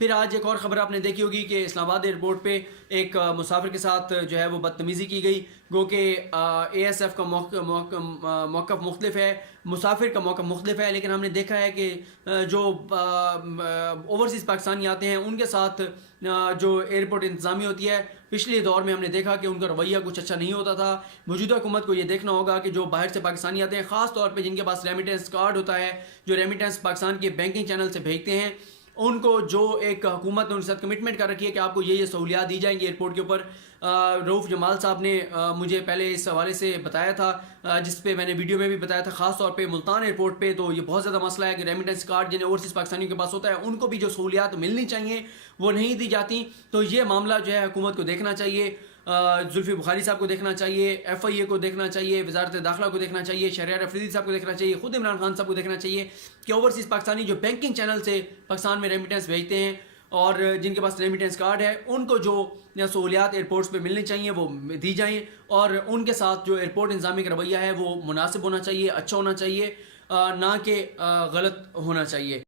پھر آج ایک اور خبر آپ نے دیکھی ہوگی کہ اسلام آباد ایئرپورٹ پہ ایک مسافر کے ساتھ جو ہے وہ بدتمیزی کی گئی، گو کہ اے ایس ایف کا موقف مختلف ہے، مسافر کا موقف مختلف ہے، لیکن ہم نے دیکھا ہے کہ جو اوورسیز پاکستانی آتے ہیں ان کے ساتھ جو ایئرپورٹ انتظامی ہوتی ہے، پچھلے دور میں ہم نے دیکھا کہ ان کا رویہ کچھ اچھا نہیں ہوتا تھا۔ موجودہ حکومت کو یہ دیکھنا ہوگا کہ جو باہر سے پاکستانی آتے ہیں، خاص طور پہ جن کے پاس ریمیٹنس کارڈ ہوتا ہے، جو ریمیٹنس پاکستان کے بینکنگ چینل سے بھیجتے ہیں، ان کو جو ایک حکومت نے ان کے ساتھ کمٹمنٹ کر رکھی ہے کہ آپ کو یہ سہولیات دی جائیں گی ایئرپورٹ کے اوپر۔ رؤف جمال صاحب نے مجھے پہلے اس حوالے سے بتایا تھا، جس پہ میں نے ویڈیو میں بھی بتایا تھا، خاص طور پہ ملتان ایئرپورٹ پہ تو یہ بہت زیادہ مسئلہ ہے کہ ریمیٹنس کارڈ جنہیں اوورسیز پاکستانیوں کے پاس ہوتا ہے ان کو بھی جو سہولیات ملنی چاہیے وہ نہیں دی جاتی۔ تو یہ معاملہ جو ہے حکومت کو دیکھنا چاہیے، زلفی بخاری صاحب کو دیکھنا چاہیے، ایف آئی اے کو دیکھنا چاہیے، وزارت داخلہ کو دیکھنا چاہیے، شہریار افریدی صاحب کو دیکھنا چاہیے، خود عمران خان صاحب کو دیکھنا چاہیے کہ اوورسیز پاکستانی جو بینکنگ چینل سے پاکستان میں ریمیٹنس بھیجتے ہیں اور جن کے پاس ریمیٹنس کارڈ ہے ان کو جو سہولیات ایئرپورٹس پہ ملنی چاہیے وہ دی جائیں، اور ان کے ساتھ جو ایئرپورٹ انتظامیہ کا رویہ ہے وہ مناسب ہونا چاہیے، اچھا ہونا چاہیے، نہ کہ غلط ہونا چاہیے۔